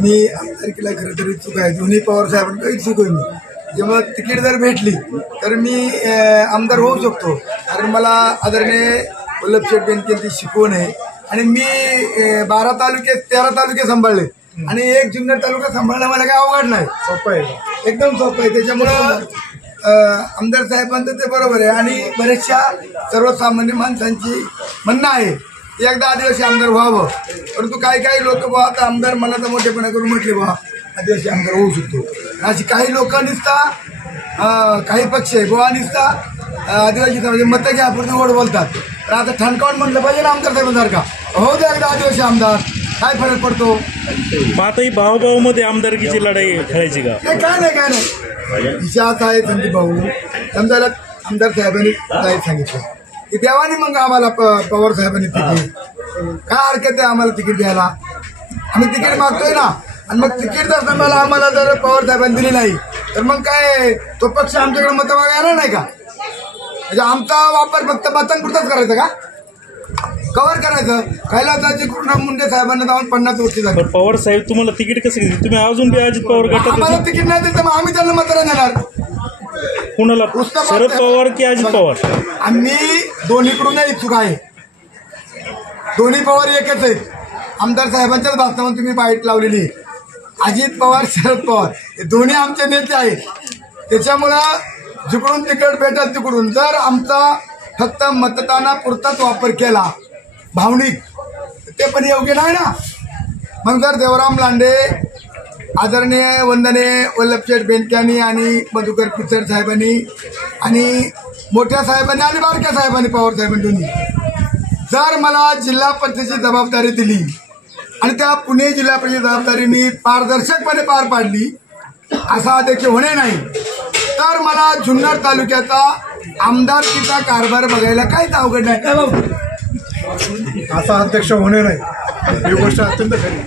मी आमदारकीला खरं तर इच्छुक आहे. दोन्ही पवार साहेबांना इच्छुक आहे मी. जेव्हा तिकीट जर भेटली तर मी आमदार होऊ शकतो. कारण मला आदरणीय वल्लभशेठ बेनकेंची शिकवण आहे आणि मी 12 तालुके 13 तालुके सांभाळले आणि एक जुन्नर तालुका सांभाळणं मला काय अवघड नाही. सोपं आहे, एकदम सोपं आहे. त्याच्यामुळं आमदार साहेबांचं ते बरोबर आहे आणि बऱ्याचशा सर्वसामान्य माणसांची म्हणणं आहे एकदा आदिवासी आमदार व्हावं. परंतु काही काही लोक बा आता आमदार मला तर मोठेपणा करून म्हटले बा आदिवासी आमदार होऊ शकतो. अशी काही लोक निसता काही पक्ष आहे बुवा निसता आदिवासी म्हणजे मतं घ्या पूर्ण गोड बोलतात. तर आता ठणकावून म्हटलं पाहिजे ना आमदार साहेबांसारखा हो द्या एकदा आदिवासी आमदार. काय फरक पडतो आता भाऊ मध्ये आमदारकीची लढाई खेळायची का? काय नाही विषयात आहे संदीप भाऊ. समजायला आमदार साहेबांनी सांगितलं की देवानी मग आम्हाला पवार साहेबांनी तिकीट काय हरकत आहे आम्हाला तिकीट द्यायला. आम्ही तिकीट मागतोय ना आणि मग तिकीट जर समजायला आम्हाला जर पवार साहेबांनी दिली नाही तर मग काय तो पक्ष आमच्याकडे मतं मागायला नाही का? म्हणजे आमचा वापर फक्त मतांपुरताच करायचा का? कव्हर करायचं कैलासाची कृष्णा मुंडे साहेबांना जाऊन 50 वर्ष झाली. पवार साहेब तुम्हाला तिकीट कसं घेतली? तुम्ही अजून बी अजित पवार गटात आम्हाला तिकीट नाही दिलं तर मग आम्ही त्यांना मतं देणार. कुणाला? शरद पवार की अजित पवार? आम्ही दोन्हीकडून इच्छुक आहे. दोन्ही पवार एकच आहेत. आमदार साहेबांच्याच भाषणावर तुम्ही बाईट लावलेली. अजित पवार शरद पवार हे दोन्ही आमचे नेते आहेत. त्याच्यामुळं जिकडून तिकीट भेटत तिकडून जर आमचा फक्त मतदानापुरताच वापर केला भावनिक ते पण योग्य नाही ना. मग जर देवराम लांडे आदरणीय वंदनीय वल्लभशेठ बेनके आणि मधुकर पिचड साहेबांनी आणि मोठ्या साहेबांनी आणि बारक्या साहेबांनी पवार साहेबांनी दोन्ही जर मला जिल्हा परिषदेची जबाबदारी दिली आणि त्या पुणे जिल्हा परिषद जबाबदारी मी पारदर्शकपणे पार पाडली असा अध्यक्ष होणे नाही तर मला जुन्नर तालुक्याचा आमदारकीचा कारभार बघायला काहीच अवघड नाही. असा अध्यक्ष होणे नाही ही गोष्ट अत्यंत खरी.